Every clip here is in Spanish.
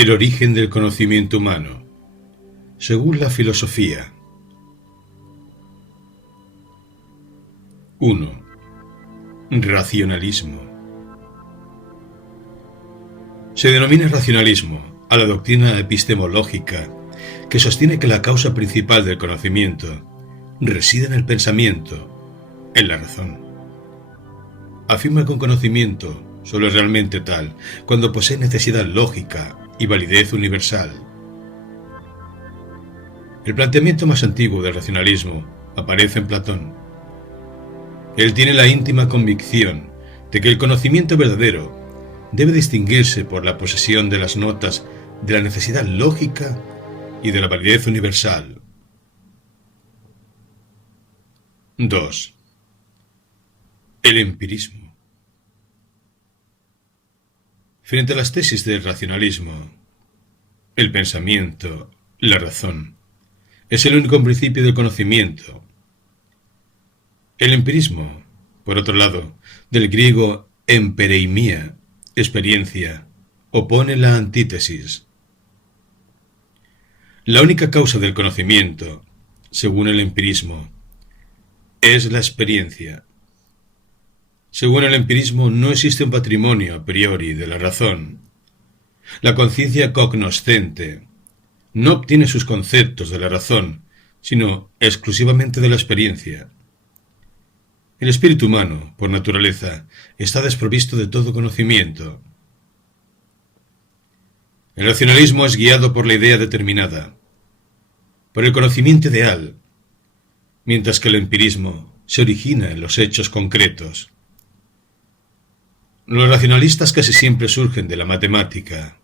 El origen del conocimiento humano, según la filosofía. 1. Racionalismo. Se denomina racionalismo a la doctrina epistemológica que sostiene que la causa principal del conocimiento reside en el pensamiento, en la razón. Afirma que un conocimiento solo es realmente tal cuando posee necesidad lógica y validez universal. El planteamiento más antiguo del racionalismo aparece en Platón. Él tiene la íntima convicción de que el conocimiento verdadero debe distinguirse por la posesión de las notas de la necesidad lógica y de la validez universal. 2. El empirismo. Frente a las tesis del racionalismo, el pensamiento, la razón, es el único principio del conocimiento. El empirismo, por otro lado, del griego empereimia, experiencia, opone la antítesis. La única causa del conocimiento, según el empirismo, es la experiencia. Según el empirismo, no existe un patrimonio a priori de la razón. La conciencia cognoscente no obtiene sus conceptos de la razón, sino exclusivamente de la experiencia. El espíritu humano, por naturaleza, está desprovisto de todo conocimiento. El racionalismo es guiado por la idea determinada, por el conocimiento ideal, mientras que el empirismo se origina en los hechos concretos. Los racionalistas casi siempre surgen de la matemática.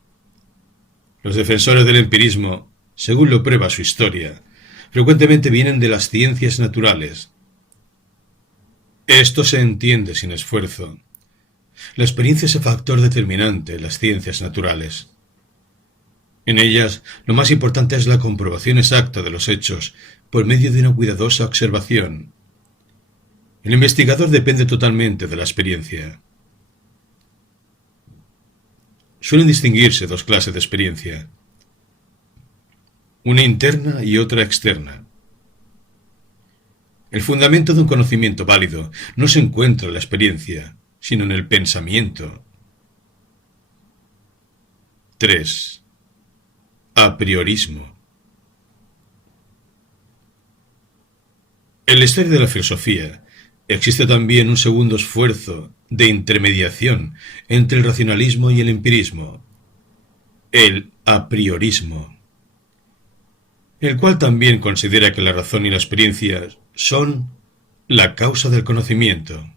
Los defensores del empirismo, según lo prueba su historia, frecuentemente vienen de las ciencias naturales. Esto se entiende sin esfuerzo. La experiencia es el factor determinante en las ciencias naturales. En ellas, lo más importante es la comprobación exacta de los hechos por medio de una cuidadosa observación. El investigador depende totalmente de la experiencia. Suelen distinguirse dos clases de experiencia, una interna y otra externa. El fundamento de un conocimiento válido no se encuentra en la experiencia, sino en el pensamiento. 3. A priorismo. En la historia de la filosofía existe también un segundo esfuerzo de intermediación entre el racionalismo y el empirismo, el a priorismo, el cual también considera que la razón y la experiencia son la causa del conocimiento.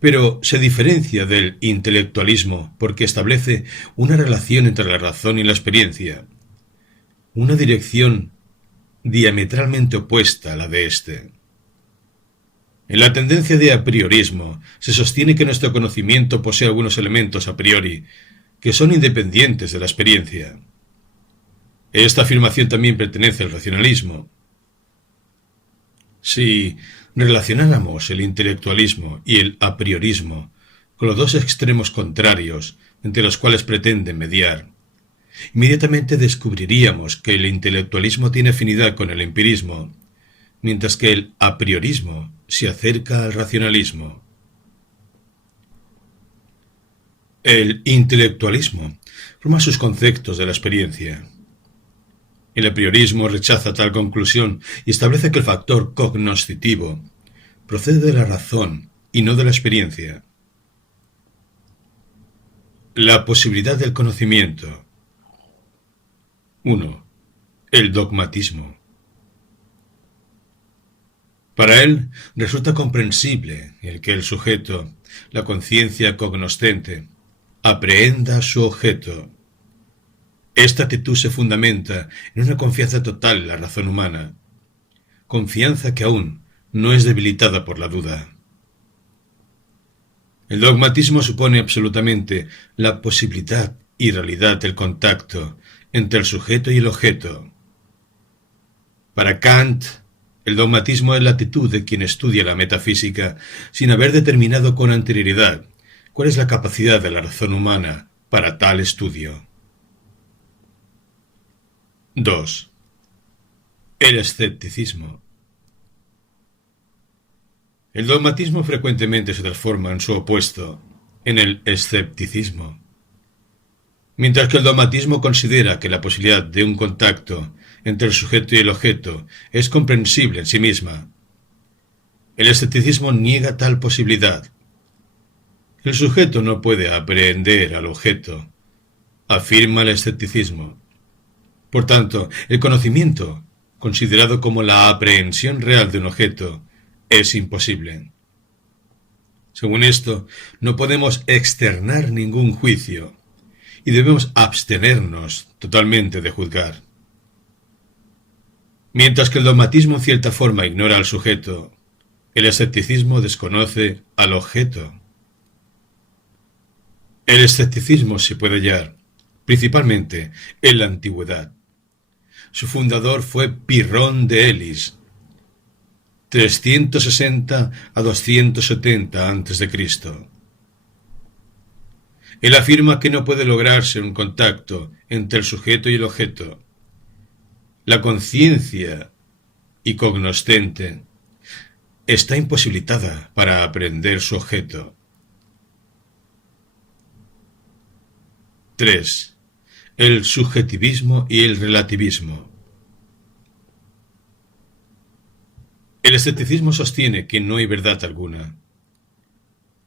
Pero se diferencia del intelectualismo porque establece una relación entre la razón y la experiencia, una dirección diametralmente opuesta a la de éste. En la tendencia de a priorismo se sostiene que nuestro conocimiento posee algunos elementos a priori que son independientes de la experiencia. Esta afirmación también pertenece al racionalismo. Si relacionáramos el intelectualismo y el a priorismo con los dos extremos contrarios entre los cuales pretenden mediar, inmediatamente descubriríamos que el intelectualismo tiene afinidad con el empirismo, mientras que el a priorismo se acerca al racionalismo. El intelectualismo forma sus conceptos de la experiencia. El a priorismo rechaza tal conclusión y establece que el factor cognoscitivo procede de la razón y no de la experiencia. La posibilidad del conocimiento. 1. El dogmatismo. Para él resulta comprensible el que el sujeto, la conciencia cognoscente, aprehenda su objeto. Esta actitud se fundamenta en una confianza total en la razón humana, confianza que aún no es debilitada por la duda. El dogmatismo supone absolutamente la posibilidad y realidad del contacto entre el sujeto y el objeto. Para Kant, el dogmatismo es la actitud de quien estudia la metafísica sin haber determinado con anterioridad cuál es la capacidad de la razón humana para tal estudio. 2. El escepticismo. El dogmatismo frecuentemente se transforma en su opuesto, en el escepticismo. Mientras que el dogmatismo considera que la posibilidad de un contacto entre el sujeto y el objeto es comprensible en sí misma, el escepticismo niega tal posibilidad. El sujeto no puede aprehender al objeto, afirma el escepticismo. Por tanto, el conocimiento, considerado como la aprehensión real de un objeto, es imposible. Según esto, no podemos externar ningún juicio y debemos abstenernos totalmente de juzgar. Mientras que el dogmatismo en cierta forma ignora al sujeto, el escepticismo desconoce al objeto. El escepticismo se puede hallar principalmente en la antigüedad. Su fundador fue Pirrón de Elis, 360 a 270 a.C. Él afirma que no puede lograrse un contacto entre el sujeto y el objeto. La conciencia y cognoscente está imposibilitada para aprender su objeto. 3. El subjetivismo y el relativismo. El escepticismo sostiene que no hay verdad alguna.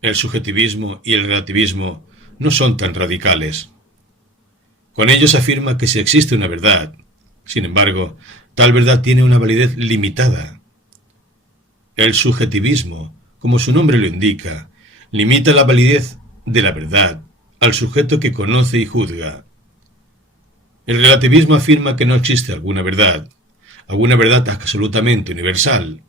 El subjetivismo y el relativismo no son tan radicales. Con ellos afirma que sí existe una verdad. Sin embargo, tal verdad tiene una validez limitada. El subjetivismo, como su nombre lo indica, limita la validez de la verdad al sujeto que conoce y juzga. El relativismo afirma que no existe alguna verdad absolutamente universal.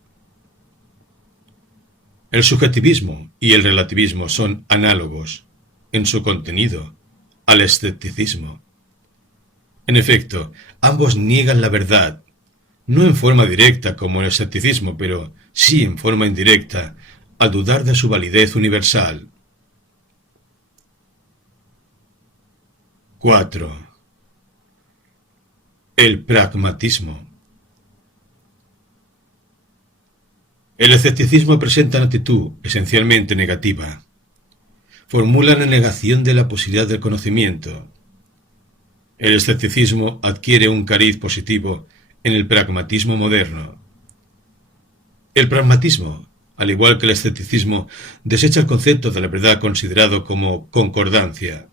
El subjetivismo y el relativismo son análogos, en su contenido, al escepticismo. En efecto, ambos niegan la verdad, no en forma directa como el escepticismo, pero sí en forma indirecta, al dudar de su validez universal. 4. El pragmatismo. El escepticismo presenta una actitud esencialmente negativa. Formula la negación de la posibilidad del conocimiento. El escepticismo adquiere un cariz positivo en el pragmatismo moderno. El pragmatismo, al igual que el escepticismo, desecha el concepto de la verdad considerado como concordancia.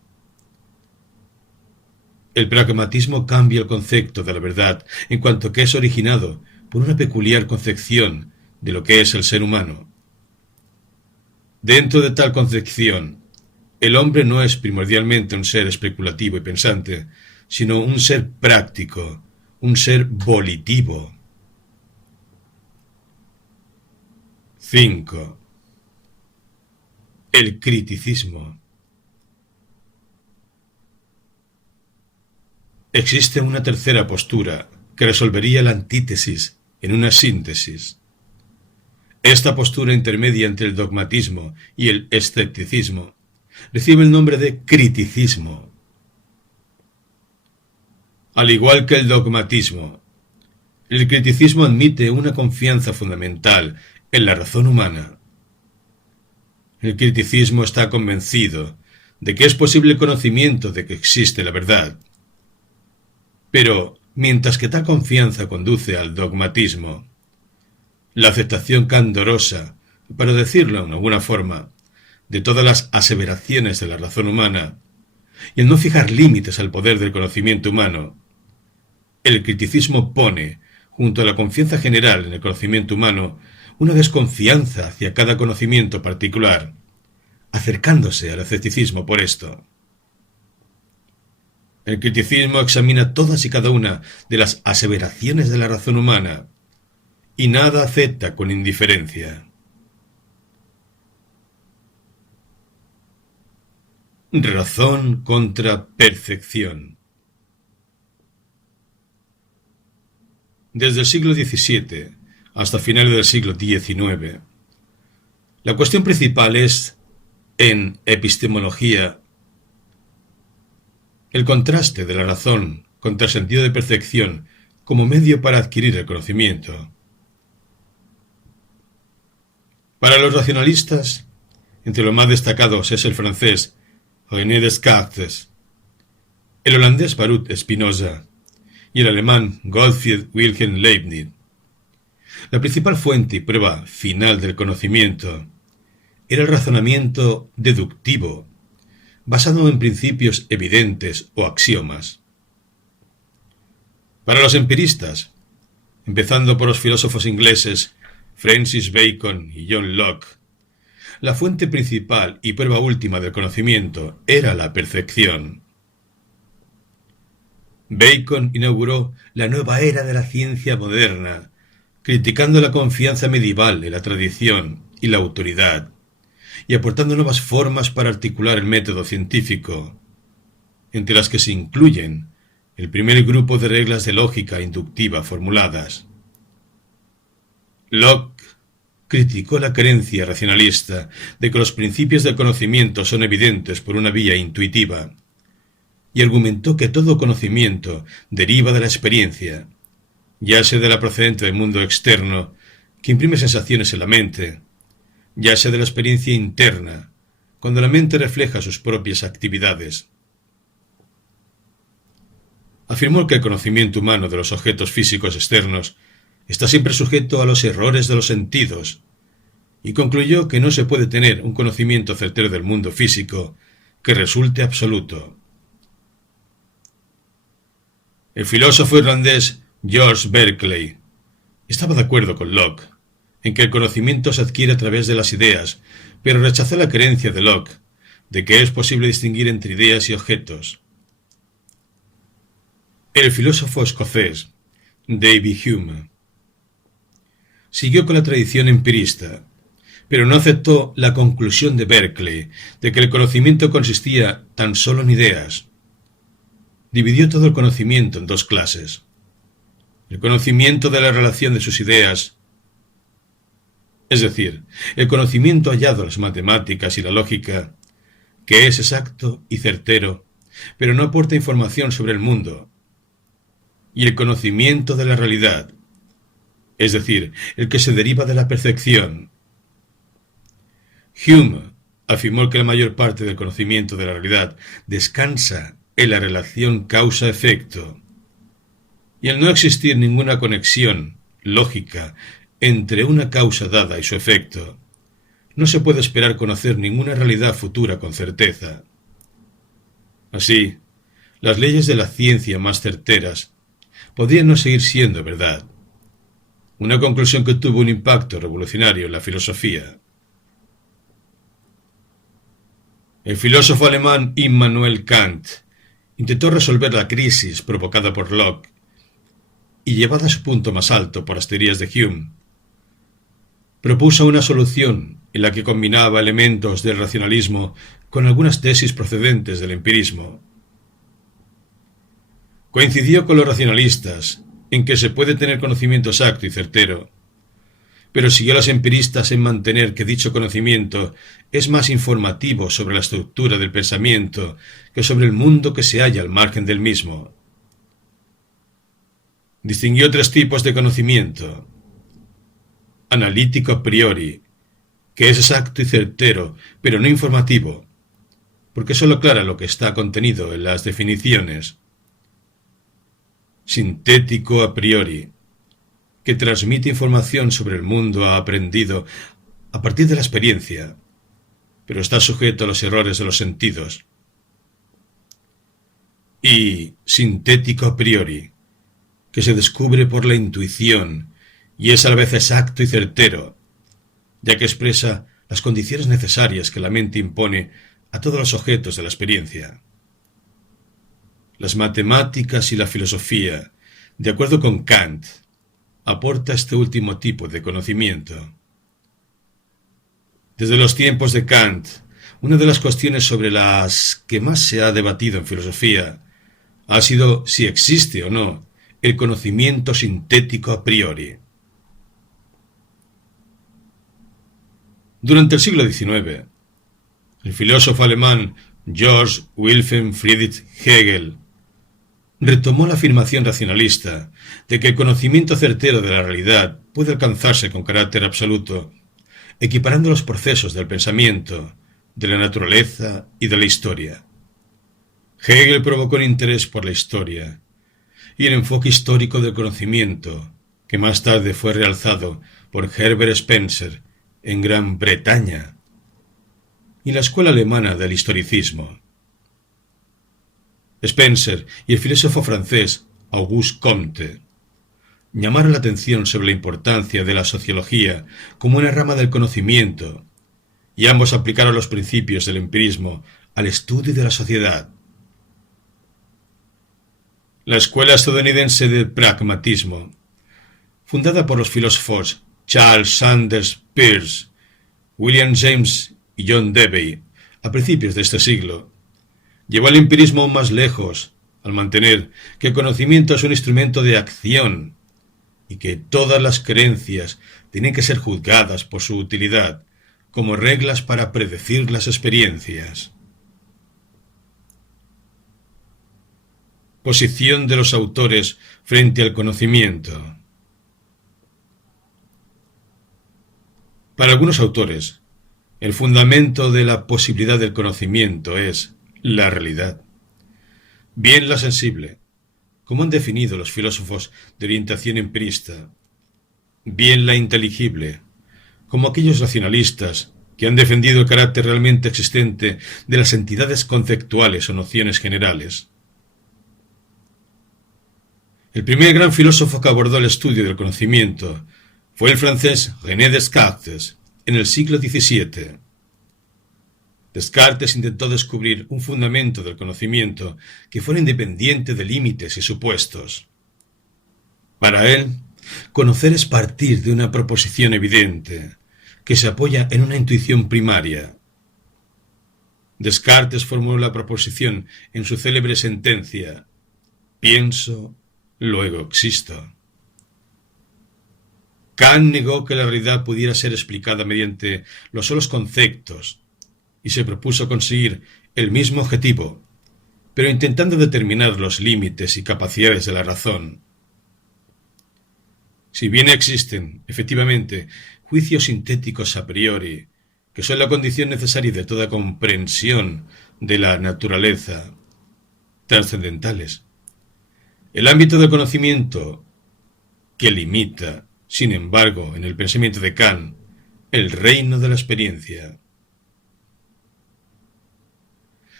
El pragmatismo cambia el concepto de la verdad en cuanto que es originado por una peculiar concepción de lo que es el ser humano. Dentro de tal concepción, el hombre no es primordialmente un ser especulativo y pensante, sino un ser práctico, un ser volitivo. 5. El criticismo. Existe una tercera postura que resolvería la antítesis en una síntesis. Esta postura intermedia entre el dogmatismo y el escepticismo recibe el nombre de criticismo. Al igual que el dogmatismo, el criticismo admite una confianza fundamental en la razón humana. El criticismo está convencido de que es posible el conocimiento de que existe la verdad. Pero, mientras que tal confianza conduce al dogmatismo, la aceptación candorosa, para decirlo en alguna forma, de todas las aseveraciones de la razón humana, y el no fijar límites al poder del conocimiento humano, el criticismo pone, junto a la confianza general en el conocimiento humano, una desconfianza hacia cada conocimiento particular, acercándose al escepticismo por esto. El criticismo examina todas y cada una de las aseveraciones de la razón humana y nada acepta con indiferencia. Razón contra percepción. Desde el siglo XVII hasta finales del siglo XIX, la cuestión principal es, en epistemología, el contraste de la razón contra el sentido de percepción como medio para adquirir el conocimiento. Para los racionalistas, entre los más destacados es el francés René Descartes, el holandés Baruch Spinoza y el alemán Gottfried Wilhelm Leibniz. La principal fuente y prueba final del conocimiento era el razonamiento deductivo, basado en principios evidentes o axiomas. Para los empiristas, empezando por los filósofos ingleses Francis Bacon y John Locke, la fuente principal y prueba última del conocimiento era la percepción. Bacon inauguró la nueva era de la ciencia moderna, criticando la confianza medieval en la tradición y la autoridad, y aportando nuevas formas para articular el método científico, entre las que se incluyen el primer grupo de reglas de lógica inductiva formuladas. Locke criticó la creencia racionalista de que los principios del conocimiento son evidentes por una vía intuitiva, y argumentó que todo conocimiento deriva de la experiencia, ya sea de la procedente del mundo externo, que imprime sensaciones en la mente, ya sea de la experiencia interna, cuando la mente refleja sus propias actividades. Afirmó que el conocimiento humano de los objetos físicos externos está siempre sujeto a los errores de los sentidos, y concluyó que no se puede tener un conocimiento certero del mundo físico que resulte absoluto. El filósofo irlandés George Berkeley estaba de acuerdo con Locke en que el conocimiento se adquiere a través de las ideas, pero rechazó la creencia de Locke de que es posible distinguir entre ideas y objetos. El filósofo escocés David Hume siguió con la tradición empirista, pero no aceptó la conclusión de Berkeley de que el conocimiento consistía tan solo en ideas. Dividió todo el conocimiento en dos clases: el conocimiento de la relación de sus ideas, es decir, el conocimiento hallado en las matemáticas y la lógica, que es exacto y certero, pero no aporta información sobre el mundo, y el conocimiento de la realidad, es decir, el que se deriva de la percepción. Hume afirmó que la mayor parte del conocimiento de la realidad descansa en la relación causa-efecto, y al no existir ninguna conexión lógica entre una causa dada y su efecto, no se puede esperar conocer ninguna realidad futura con certeza. Así, las leyes de la ciencia más certeras podrían no seguir siendo verdad, una conclusión que tuvo un impacto revolucionario en la filosofía. El filósofo alemán Immanuel Kant intentó resolver la crisis provocada por Locke y, llevada a su punto más alto por las teorías de Hume, propuso una solución en la que combinaba elementos del racionalismo con algunas tesis procedentes del empirismo. Coincidió con los racionalistas en que se puede tener conocimiento exacto y certero, pero siguió a los empiristas en mantener que dicho conocimiento es más informativo sobre la estructura del pensamiento que sobre el mundo que se halla al margen del mismo. Distinguió tres tipos de conocimiento: analítico a priori, que es exacto y certero, pero no informativo, porque solo aclara lo que está contenido en las definiciones; sintético a priori, que transmite información sobre el mundo aprendido a partir de la experiencia, pero está sujeto a los errores de los sentidos; y sintético a priori, que se descubre por la intuición y es a la vez exacto y certero, ya que expresa las condiciones necesarias que la mente impone a todos los objetos de la experiencia. Las matemáticas y la filosofía, de acuerdo con Kant, aporta este último tipo de conocimiento. Desde los tiempos de Kant, una de las cuestiones sobre las que más se ha debatido en filosofía ha sido si existe o no el conocimiento sintético a priori. Durante el siglo XIX, el filósofo alemán Georg Wilhelm Friedrich Hegel retomó la afirmación racionalista de que el conocimiento certero de la realidad puede alcanzarse con carácter absoluto, equiparando los procesos del pensamiento, de la naturaleza y de la historia. Hegel provocó un interés por la historia y el enfoque histórico del conocimiento, que más tarde fue realzado por Herbert Spencer en Gran Bretaña y la escuela alemana del historicismo. Spencer y el filósofo francés Auguste Comte llamaron la atención sobre la importancia de la sociología como una rama del conocimiento, y ambos aplicaron los principios del empirismo al estudio de la sociedad. La escuela estadounidense del pragmatismo, fundada por los filósofos Charles Sanders Peirce, William James y John Dewey a principios de este siglo, llevó el empirismo aún más lejos, al mantener que el conocimiento es un instrumento de acción y que todas las creencias tienen que ser juzgadas por su utilidad como reglas para predecir las experiencias. Posición de los autores frente al conocimiento. Para algunos autores, el fundamento de la posibilidad del conocimiento es la realidad, bien la sensible, como han definido los filósofos de orientación empirista, bien la inteligible, como aquellos racionalistas que han defendido el carácter realmente existente de las entidades conceptuales o nociones generales. El primer gran filósofo que abordó el estudio del conocimiento fue el francés René Descartes, en el siglo XVII. Descartes intentó descubrir un fundamento del conocimiento que fuera independiente de límites y supuestos. Para él, conocer es partir de una proposición evidente, que se apoya en una intuición primaria. Descartes formuló la proposición en su célebre sentencia: pienso, luego existo. Kant negó que la realidad pudiera ser explicada mediante los solos conceptos y se propuso conseguir el mismo objetivo, pero intentando determinar los límites y capacidades de la razón. Si bien existen, efectivamente, juicios sintéticos a priori, que son la condición necesaria de toda comprensión de la naturaleza, trascendentales, el ámbito del conocimiento que limita, sin embargo, en el pensamiento de Kant, el reino de la experiencia.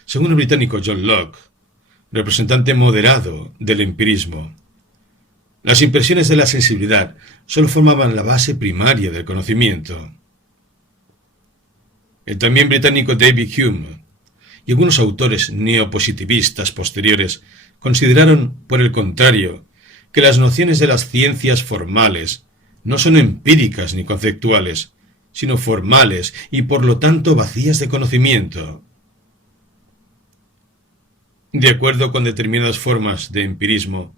Según el británico John Locke, representante moderado del empirismo, las impresiones de la sensibilidad solo formaban la base primaria del conocimiento. El también británico David Hume y algunos autores neopositivistas posteriores consideraron, por el contrario, que las nociones de las ciencias formales no son empíricas ni conceptuales, sino formales y por lo tanto vacías de conocimiento. De acuerdo con determinadas formas de empirismo,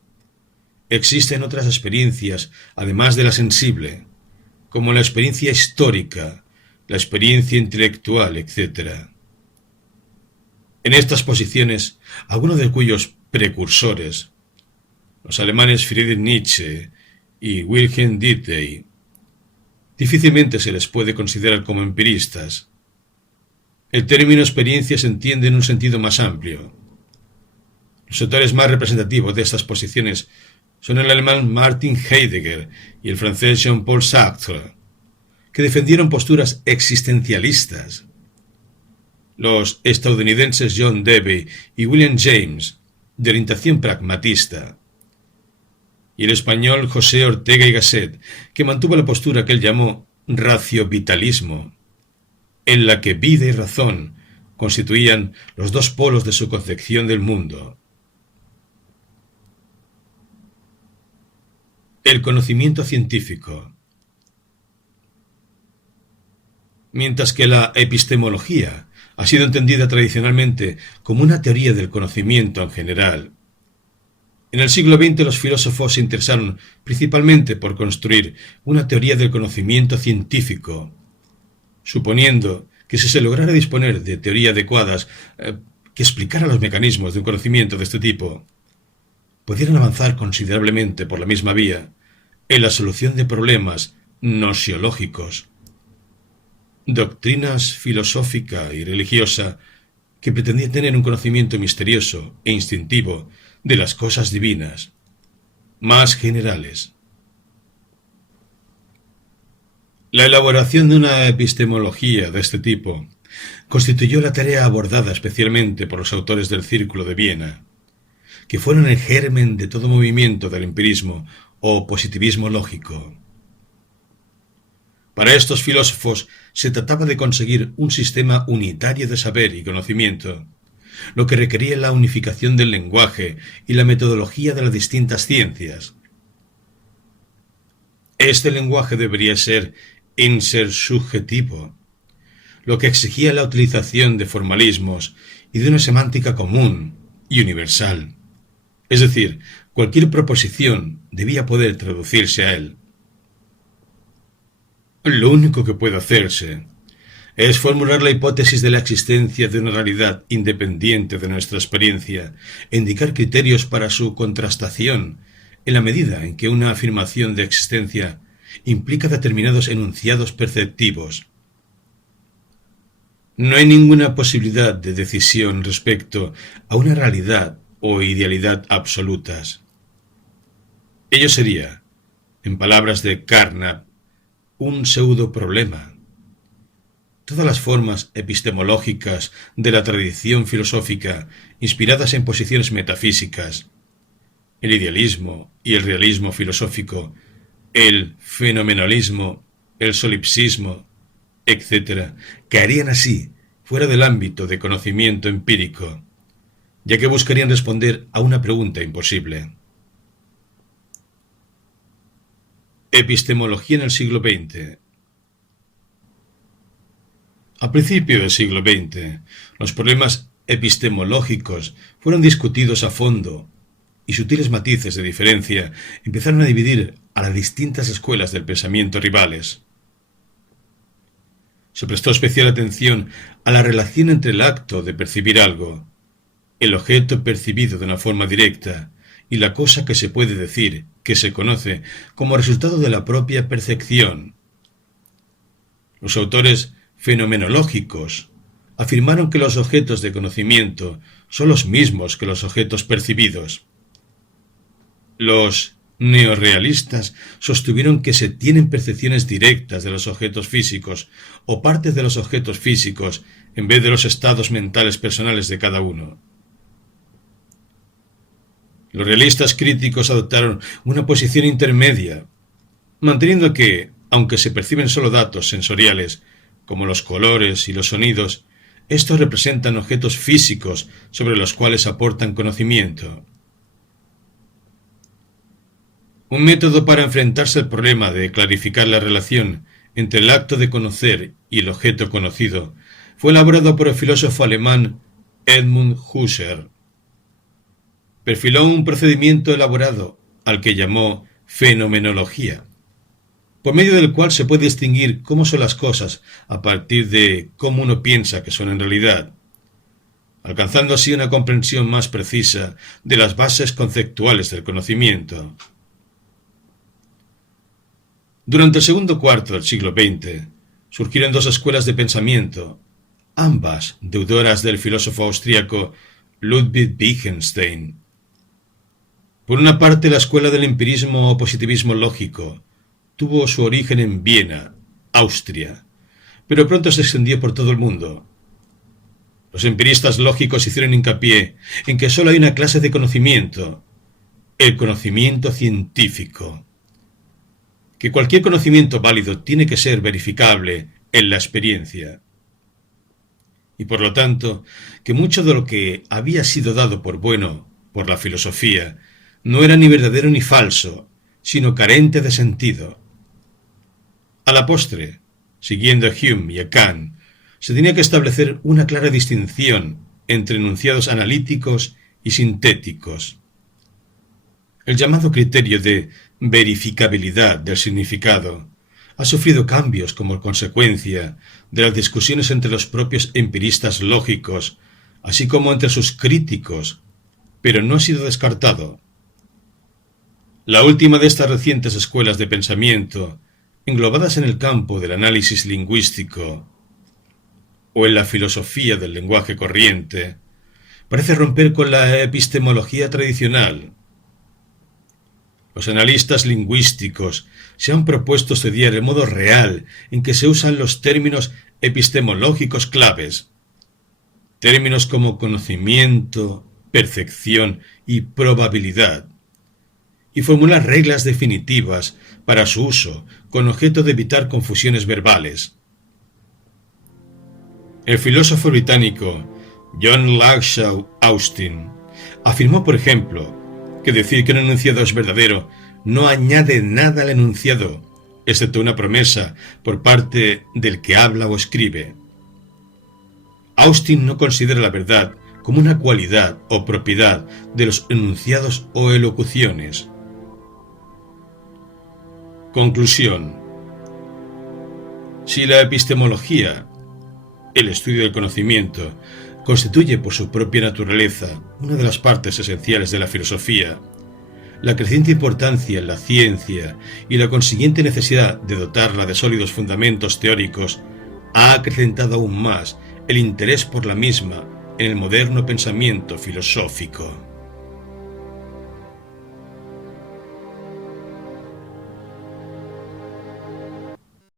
existen otras experiencias, además de la sensible, como la experiencia histórica, la experiencia intelectual, etc. En estas posiciones, algunos de cuyos precursores, los alemanes Friedrich Nietzsche y Wilhelm Dilthey, difícilmente se les puede considerar como empiristas. El término experiencia se entiende en un sentido más amplio. Los autores más representativos de estas posiciones son el alemán Martin Heidegger y el francés Jean-Paul Sartre, que defendieron posturas existencialistas. Los estadounidenses John Dewey y William James, de orientación pragmatista, y el español José Ortega y Gasset, que mantuvo la postura que él llamó racio-vitalismo, en la que vida y razón constituían los dos polos de su concepción del mundo. El conocimiento científico. Mientras que la epistemología ha sido entendida tradicionalmente como una teoría del conocimiento en general, en el siglo XX los filósofos se interesaron principalmente por construir una teoría del conocimiento científico, suponiendo que si se lograra disponer de teorías adecuadas que explicaran los mecanismos de un conocimiento de este tipo, pudieran avanzar considerablemente por la misma vía en la solución de problemas gnoseológicos, doctrinas filosófica y religiosa que pretendían tener un conocimiento misterioso e instintivo de las cosas divinas, más generales. La elaboración de una epistemología de este tipo constituyó la tarea abordada especialmente por los autores del Círculo de Viena, que fueron el germen de todo movimiento del empirismo o positivismo lógico. Para estos filósofos se trataba de conseguir un sistema unitario de saber y conocimiento, lo que requería la unificación del lenguaje y la metodología de las distintas ciencias. Este lenguaje debería ser intersubjetivo, lo que exigía la utilización de formalismos y de una semántica común y universal. Es decir, cualquier proposición debía poder traducirse a él. Lo único que puede hacerse es formular la hipótesis de la existencia de una realidad independiente de nuestra experiencia e indicar criterios para su contrastación en la medida en que una afirmación de existencia implica determinados enunciados perceptivos. No hay ninguna posibilidad de decisión respecto a una realidad o idealidad absolutas. Ello sería, en palabras de Carnap, un pseudo-problema. Todas las formas epistemológicas de la tradición filosófica inspiradas en posiciones metafísicas, el idealismo y el realismo filosófico, el fenomenalismo, el solipsismo, etc., caerían así fuera del ámbito de conocimiento empírico, ya que buscarían responder a una pregunta imposible. Epistemología en el siglo XX. A principios del siglo XX, los problemas epistemológicos fueron discutidos a fondo y sutiles matices de diferencia empezaron a dividir a las distintas escuelas del pensamiento rivales. Se prestó especial atención a la relación entre el acto de percibir algo, el objeto percibido de una forma directa, y la cosa que se puede decir, que se conoce, como resultado de la propia percepción. Los autores fenomenológicos afirmaron que los objetos de conocimiento son los mismos que los objetos percibidos. Los neorrealistas sostuvieron que se tienen percepciones directas de los objetos físicos o partes de los objetos físicos en vez de los estados mentales personales de cada uno. Los realistas críticos adoptaron una posición intermedia, manteniendo que, aunque se perciben solo datos sensoriales, como los colores y los sonidos, estos representan objetos físicos sobre los cuales aportan conocimiento. Un método para enfrentarse al problema de clarificar la relación entre el acto de conocer y el objeto conocido fue elaborado por el filósofo alemán Edmund Husserl. Perfiló un procedimiento elaborado al que llamó fenomenología, por medio del cual se puede distinguir cómo son las cosas a partir de cómo uno piensa que son en realidad, alcanzando así una comprensión más precisa de las bases conceptuales del conocimiento. Durante el segundo cuarto del siglo XX surgieron dos escuelas de pensamiento, ambas deudoras del filósofo austríaco Ludwig Wittgenstein. Por una parte, la escuela del empirismo o positivismo lógico tuvo su origen en Viena, Austria, pero pronto se extendió por todo el mundo. Los empiristas lógicos hicieron hincapié en que solo hay una clase de conocimiento, el conocimiento científico, que cualquier conocimiento válido tiene que ser verificable en la experiencia, y por lo tanto, que mucho de lo que había sido dado por bueno por la filosofía no era ni verdadero ni falso, sino carente de sentido. A la postre, siguiendo a Hume y a Kant, se tenía que establecer una clara distinción entre enunciados analíticos y sintéticos. El llamado criterio de verificabilidad del significado ha sufrido cambios como consecuencia de las discusiones entre los propios empiristas lógicos, así como entre sus críticos, pero no ha sido descartado. La última de estas recientes escuelas de pensamiento, englobadas en el campo del análisis lingüístico o en la filosofía del lenguaje corriente, parece romper con la epistemología tradicional. Los analistas lingüísticos se han propuesto estudiar el modo real en que se usan los términos epistemológicos claves, términos como conocimiento, percepción y probabilidad, y formular reglas definitivas para su uso con objeto de evitar confusiones verbales. El filósofo británico John Lagshall Austin afirmó, por ejemplo, que decir que un enunciado es verdadero no añade nada al enunciado, excepto una promesa por parte del que habla o escribe. Austin no considera la verdad como una cualidad o propiedad de los enunciados o elocuciones. Conclusión. Si la epistemología, el estudio del conocimiento, constituye por su propia naturaleza una de las partes esenciales de la filosofía, la creciente importancia en la ciencia y la consiguiente necesidad de dotarla de sólidos fundamentos teóricos ha acrecentado aún más el interés por la misma en el moderno pensamiento filosófico.